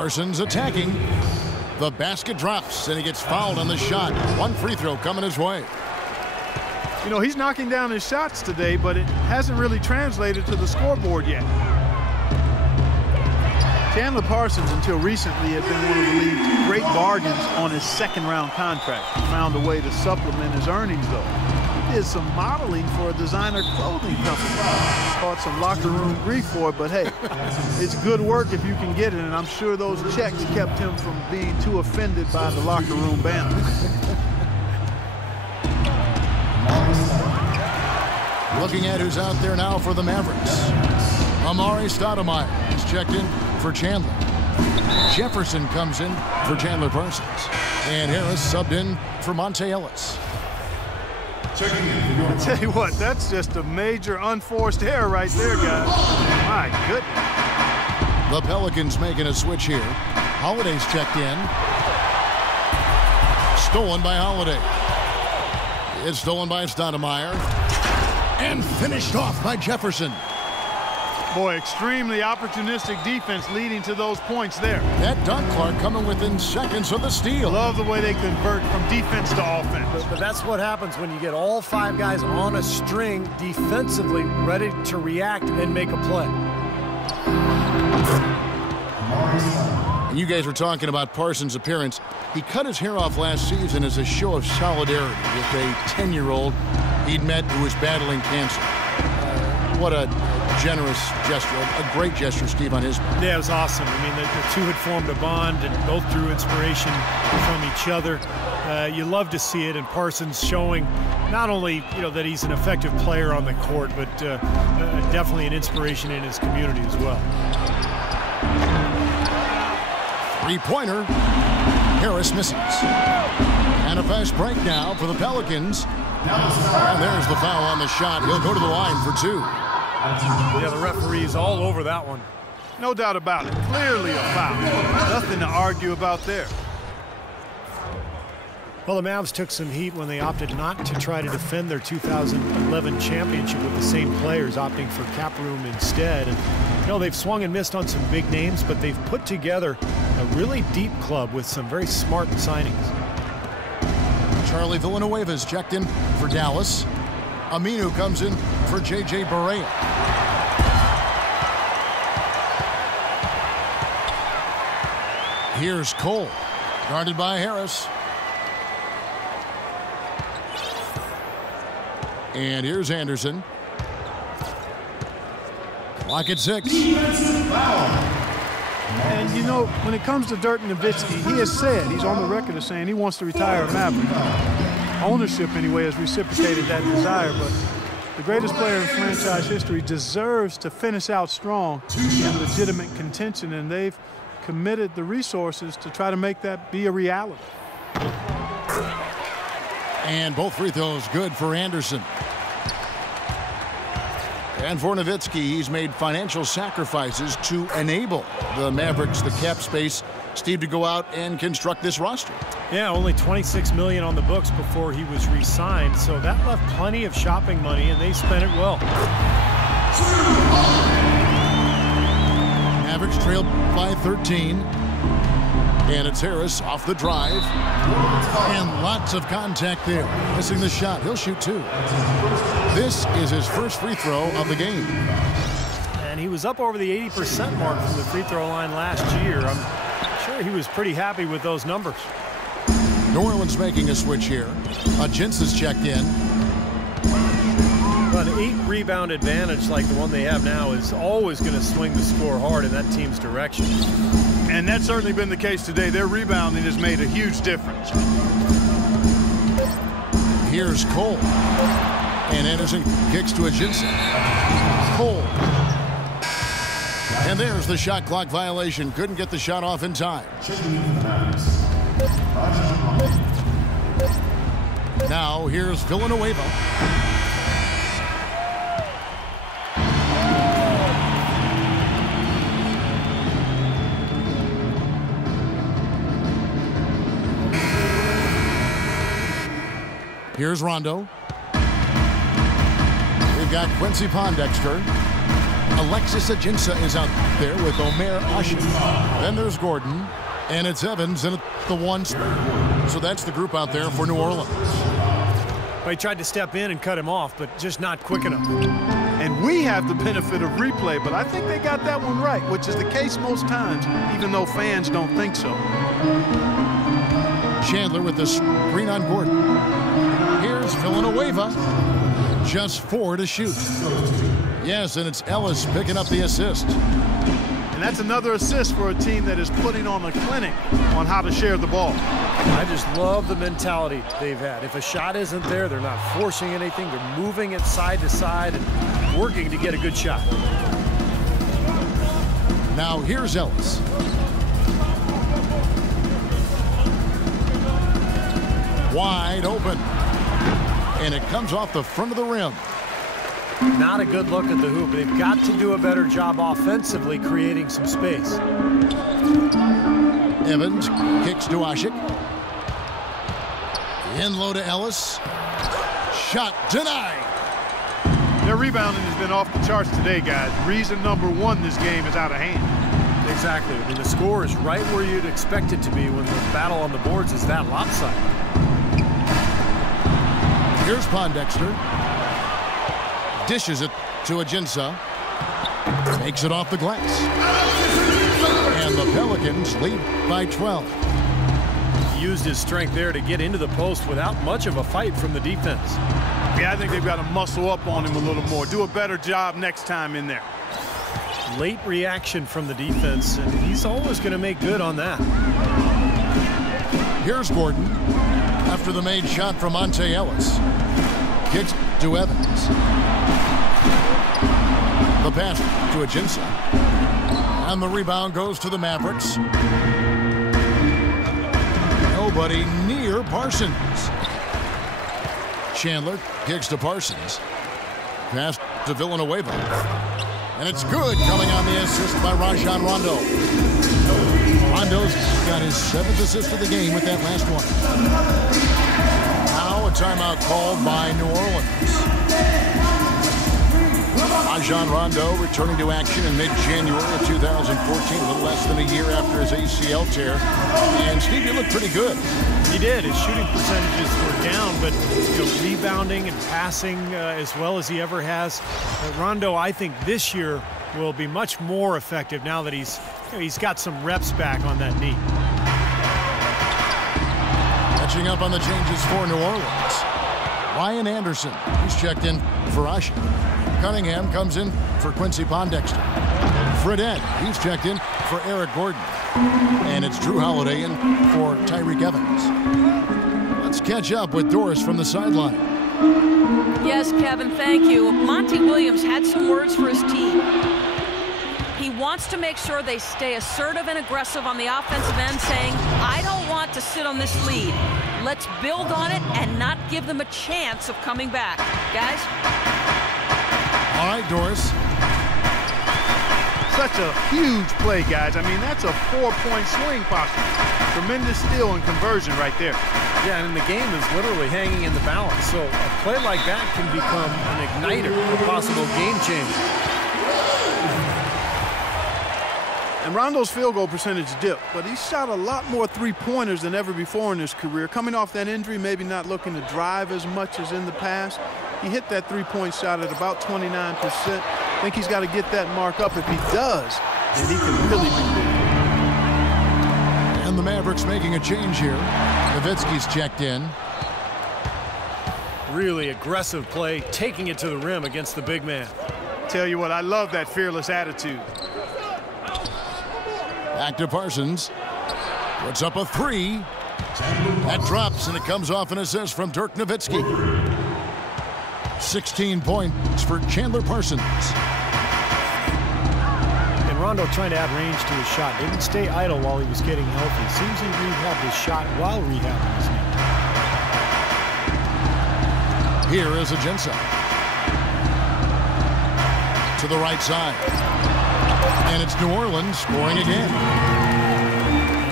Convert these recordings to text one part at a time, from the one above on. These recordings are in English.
Parsons attacking. The basket drops, and he gets fouled on the shot. One free throw coming his way. You know, he's knocking down his shots today, but it hasn't really translated to the scoreboard yet. Chandler Parsons, until recently, had been one of the league's great bargains on his second-round contract. He found a way to supplement his earnings, though. He did some modeling for a designer clothing company. Caught some locker room grief for it, but hey, it's good work if you can get it, and I'm sure those checks kept him from being too offended by the locker room banner. Looking at who's out there now for the Mavericks. Amari Stoudemire is checked in for Chandler. Jefferson comes in for Chandler Parsons. And Harris subbed in for Monte Ellis. I tell you what, that's just a major unforced error right there, guys. My goodness. The Pelicans making a switch here. Holiday's checked in. Stolen by Holiday. It's stolen by Stoudemire. And finished off by Jefferson. Boy, extremely opportunistic defense leading to those points there. That dunk, Clark, coming within seconds of the steal. Love the way they convert from defense to offense. But that's what happens when you get all five guys on a string defensively ready to react and make a play. And you guys were talking about Parsons' appearance. He cut his hair off last season as a show of solidarity with a 10-year-old he'd met who was battling cancer. What a generous gesture, a great gesture, Steve, on his part. Yeah, it was awesome. I mean, the two had formed a bond and both drew inspiration from each other. You love to see it, and Parsons showing not only, you know, that he's an effective player on the court, but definitely an inspiration in his community as well. Three-pointer. Harris misses. And a fast break now for the Pelicans. And there's the foul on the shot. He'll go to the line for two. Yeah, the referee's all over that one. No doubt about it. Clearly a foul. Nothing to argue about there. Well, the Mavs took some heat when they opted not to try to defend their 2011 championship with the same players, opting for cap room instead. And, you know, they've swung and missed on some big names, but they've put together a really deep club with some very smart signings. Charlie Villanueva's checked in for Dallas. Aminu comes in for J.J. Barea. Here's Cole, guarded by Harris. And here's Anderson. Clock at 6. And, you know, when it comes to Dirk Nowitzki, he has said, he's on the record as saying he wants to retire a Maverick. Ownership, anyway, has reciprocated that desire, but the greatest player in franchise history deserves to finish out strong in legitimate contention, and they've committed the resources to try to make that be a reality. And both free throws good for Anderson. And for Nowitzki, he's made financial sacrifices to enable the Mavericks the cap space, Steve, to go out and construct this roster. Yeah, only $26 million on the books before he was re-signed, so that left plenty of shopping money, and they spent it well. Mavericks trailed by 13. And it's Harris off the drive. And lots of contact there. Missing the shot. He'll shoot two. This is his first free throw of the game. And he was up over the 80% mark from the free throw line last year. I'm sure he was pretty happy with those numbers. New Orleans making a switch here. Jins is checked in. But an 8-rebound advantage like the one they have now is always going to swing the score hard in that team's direction. And that's certainly been the case today. Their rebounding has made a huge difference. Here's Cole. And Anderson kicks to Jinsen. Cole. And there's the shot clock violation. Couldn't get the shot off in time. Now here's Villanueva. Here's Rondo. We've got Quincy Pondexter. Alexis Ajinça is out there with Omer Ashe. Then there's Gordon, and it's Evans in the 1 spot. So that's the group out there for New Orleans. Well, he tried to step in and cut him off, but just not quick enough. And we have the benefit of replay, but I think they got that one right, which is the case most times, even though fans don't think so. Chandler with the screen on Gordon. Here's Villanueva. Just 4 to shoot. Yes, and it's Ellis picking up the assist. And that's another assist for a team that is putting on a clinic on how to share the ball. I just love the mentality they've had. If a shot isn't there, they're not forcing anything. They're moving it side to side and working to get a good shot. Now here's Ellis. Wide open. And it comes off the front of the rim. Not a good look at the hoop. They've got to do a better job offensively creating some space. Evans kicks to Ashik. In low to Ellis. Shot denied. Their rebounding has been off the charts today, guys. Reason number 1, this game is out of hand. Exactly. I mean, the score is right where you'd expect it to be when the battle on the boards is that lopsided. Here's Pondexter. Dishes it to Ajinça. Makes it off the glass. And the Pelicans lead by 12. He used his strength there to get into the post without much of a fight from the defense. Yeah, I think they've got to muscle up on him a little more. Do a better job next time in there. Late reaction from the defense, and he's always going to make good on that. Here's Gordon after the made shot from Monte Ellis. Kicks to Evans. The pass to Ajinça. And the rebound goes to the Mavericks. Nobody near Parsons. Chandler kicks to Parsons. Pass to Villanueva. And it's good, coming on the assist by Rajon Rondo. Rondo's got his 7th assist of the game with that last one. Now a timeout called by New Orleans. Rajon Rondo returning to action in mid-January of 2014, a little less than a year after his ACL tear. And Steve, he looked pretty good. He did. His shooting percentages were down, but rebounding and passing as well as he ever has. Rondo, I think this year will be much more effective now that he's got some reps back on that knee. Catching up on the changes for New Orleans. Ryan Anderson, he's checked in for Ashe. Cunningham comes in for Quincy Pondexter. Fredette, he's checked in for Eric Gordon. And it's Drew Holiday in for Tyreke Evans. Let's catch up with Doris from the sideline. Yes, Kevin, thank you. Monty Williams had some words for his team. He wants to make sure they stay assertive and aggressive on the offensive end, saying, I don't want to sit on this lead. Let's build on it and not give them a chance of coming back. Guys? All right, Doris. Such a huge play, guys. I mean, that's a 4-point swing possible. Tremendous steal and conversion right there. Yeah, and the game is literally hanging in the balance. So a play like that can become an igniter, a possible game changer. And Rondo's field goal percentage dipped, but he shot a lot more three-pointers than ever before in his career. Coming off that injury, maybe not looking to drive as much as in the past. He hit that three-point shot at about 29%. I think he's got to get that mark up. If he does, then he can really be good. And the Mavericks making a change here. Nowitzki's checked in. Really aggressive play, taking it to the rim against the big man. Tell you what, I love that fearless attitude. Back to Parsons. Puts up a 3. That drops, and it comes off an assist from Dirk Nowitzki. 16 points for Chandler Parsons. And Rondo trying to add range to his shot. Didn't stay idle while he was getting healthy. Seems he rehabbed his shot while rehabbing his knee. Here is Ajinça. To the right side. And it's New Orleans scoring again.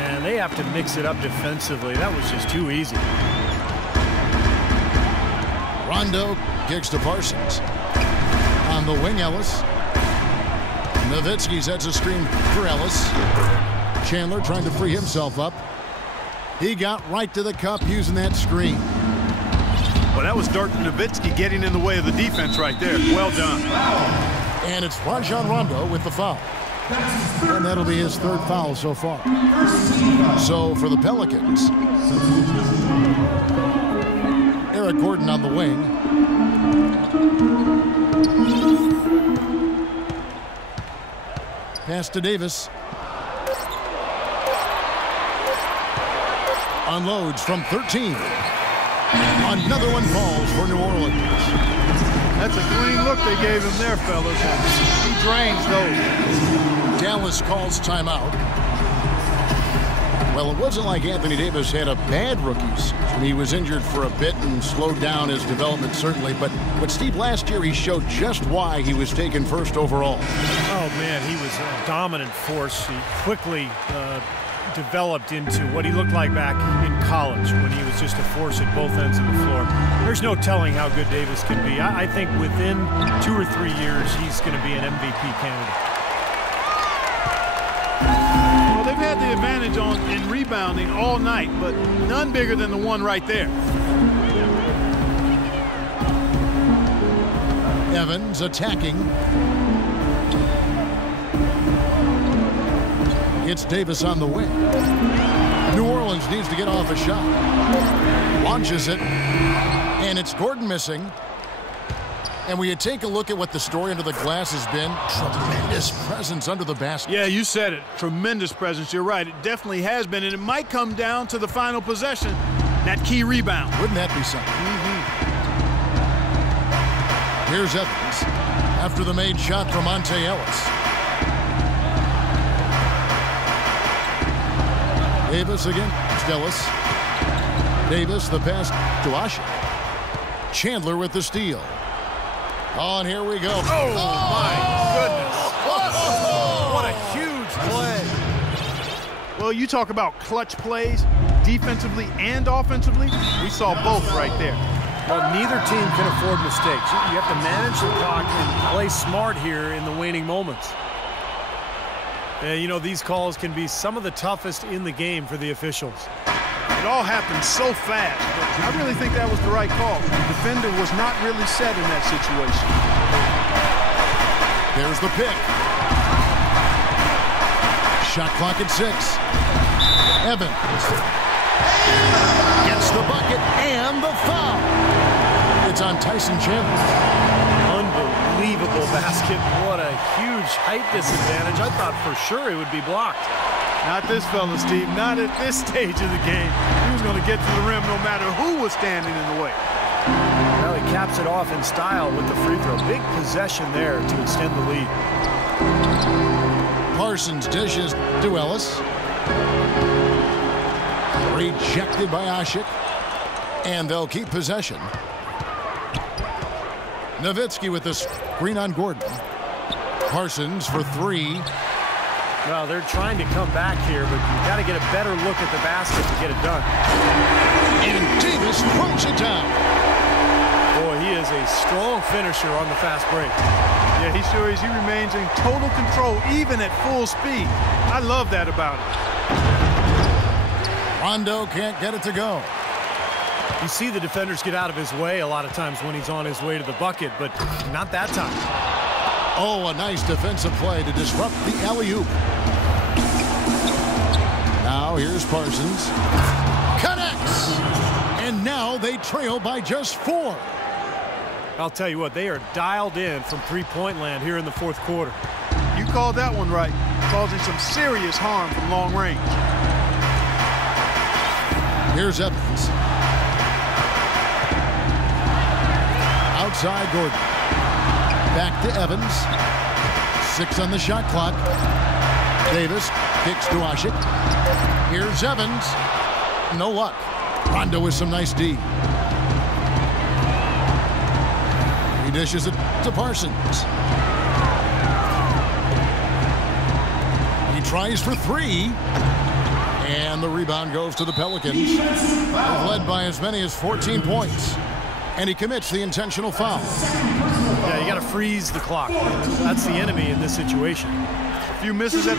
And they have to mix it up defensively. That was just too easy. Rondo kicks to Parsons. On the wing, Ellis. Nowitzki sets a screen for Ellis. Chandler trying to free himself up. He got right to the cup using that screen. Well, that was Dirk Nowitzki getting in the way of the defense right there. Well done. And it's Rajon Rondo with the foul. And that'll be his third foul so far. So for the Pelicans, Eric Gordon on the wing. Pass to Davis. Unloads from 13. Another one falls for New Orleans. That's a clean look they gave him there, fellas. He drains those. Dallas calls timeout. Well, it wasn't like Anthony Davis had a bad rookie season. He was injured for a bit and slowed down his development, certainly. But Steve, last year he showed just why he was taken first overall. Oh, man, he was a dominant force. He quickly developed into what he looked like back in college when he was just a force at both ends of the floor. There's no telling how good Davis can be. I think within 2 or 3 years, he's going to be an MVP candidate. Well, they've had the advantage in rebounding all night, but none bigger than the one right there. Evans attacking. It's Davis on the wing. New Orleans needs to get off a shot. Launches it. And it's Gordon missing. And we take a look at what the story under the glass has been. Tremendous presence under the basket. Yeah, you said it. Tremendous presence. You're right. It definitely has been. And it might come down to the final possession. That key rebound. Wouldn't that be something? Here's Evans after the made shot from Monte Ellis. Davis again. Ellis. Davis, the pass to Asha. Chandler with the steal. Oh, and here we go. Oh, my goodness. What a huge play. Well, you talk about clutch plays, defensively and offensively. We saw both right there. Well, neither team can afford mistakes. You have to manage the clock and play smart here in the waning moments. Yeah, you know, these calls can be some of the toughest in the game for the officials. It all happened so fast, but I really think that was the right call. The defender was not really set in that situation. There's the pick. Shot clock at 6. Evans gets the bucket and the foul. It's on Tyson Chandler. Unbelievable basket. What a huge height disadvantage. I thought for sure it would be blocked. Not this fella, Steve. Not at this stage of the game. He was going to get to the rim no matter who was standing in the way. Well, he caps it off in style with the free throw. Big possession there to extend the lead. Parsons dishes to Ellis. Rejected by Ashick. And they'll keep possession. Nowitzki with the screen on Gordon. Parsons for 3. Well, they're trying to come back here, but you've got to get a better look at the basket to get it done. And Davis throws it down. Boy, he is a strong finisher on the fast break. Yeah, he sure is. He remains in total control, even at full speed. I love that about him. Rondo can't get it to go. You see the defenders get out of his way a lot of times when he's on his way to the bucket, but not that time. Oh, a nice defensive play to disrupt the alley-oop. Now here's Parsons. Connects! And now they trail by just 4. I'll tell you what, they are dialed in from three-point land here in the fourth quarter. You called that one right, causing some serious harm from long range. Here's Evans. Outside Gordon. Back to Evans. 6 on the shot clock. Davis kicks to Ashick. Here's Evans. No luck. Rondo with some nice D. He dishes it to Parsons. He tries for 3. And the rebound goes to the Pelicans. They've led by as many as 14 points. And he commits the intentional foul. Yeah, you got to freeze the clock. That's the enemy in this situation. A few misses at